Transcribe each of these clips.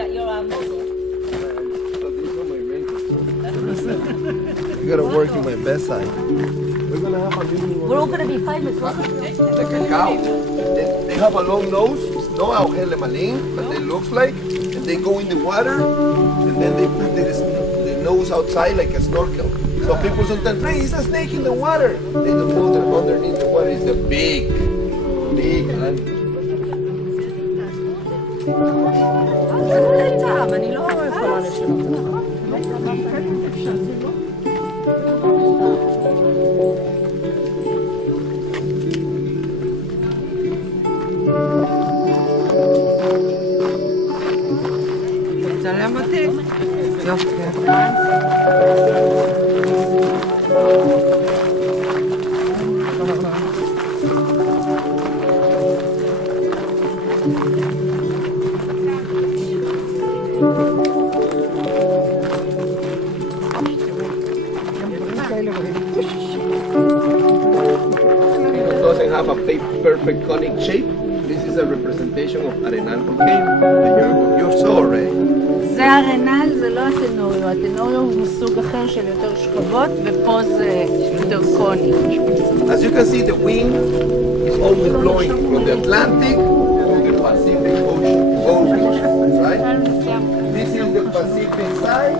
got your model. I gotta work in my best side. We're gonna have a meeting. We're all gonna be famous, right? The cacao. They have a long nose. It's no aujele malin, but it looks like. And they go in the water, and then they put the nose outside like a snorkel. So people sometimes say, it's a snake in the water. They don't know that underneath the water is a big animal. אני לא יכולה לשנות. צלם אותי? יופי. It doesn't have a perfect conic shape. This is a representation of Arenal volcano that you saw already. זה הרנל, זה לא הטנוריו. הטנוריו הוא מסוג אחר של יותר שכבות, ופה זה יותר קוני. As you can see, the wind is always blowing from the Atlantic to the Pacific Ocean. Right? This is the Pacific side.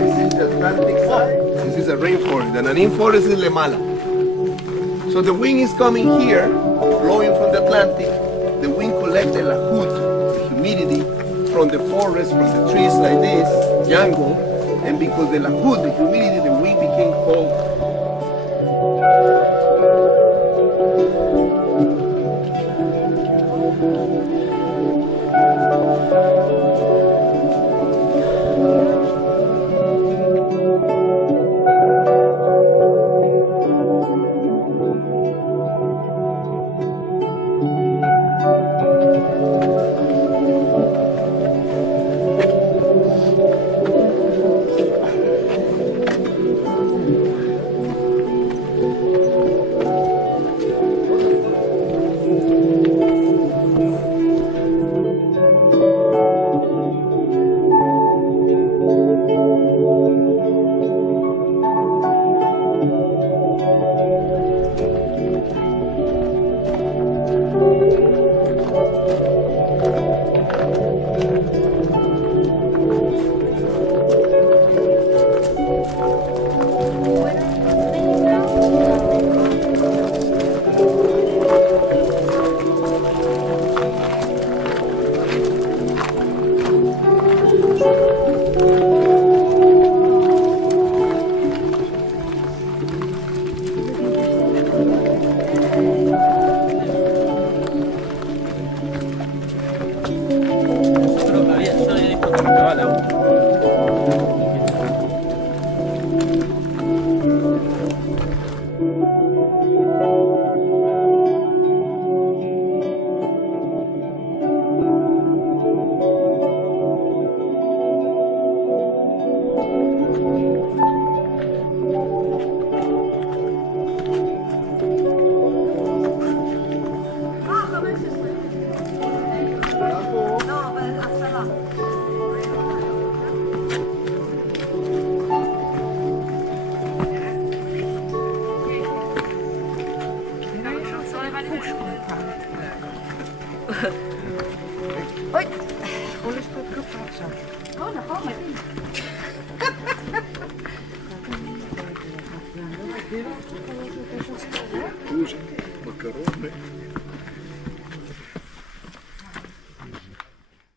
This is the Atlantic side. This is a rainforest. And a rainforest is Lemala. So the wind is coming here, blowing from the Atlantic. The wind collects the lahud, the humidity, from the forest, from the trees like this, jungle, and because the lahud, the humidity, the wind became cold. אוי, יכול לשפוט קפה עכשיו. נכון, מדהים. Макароны.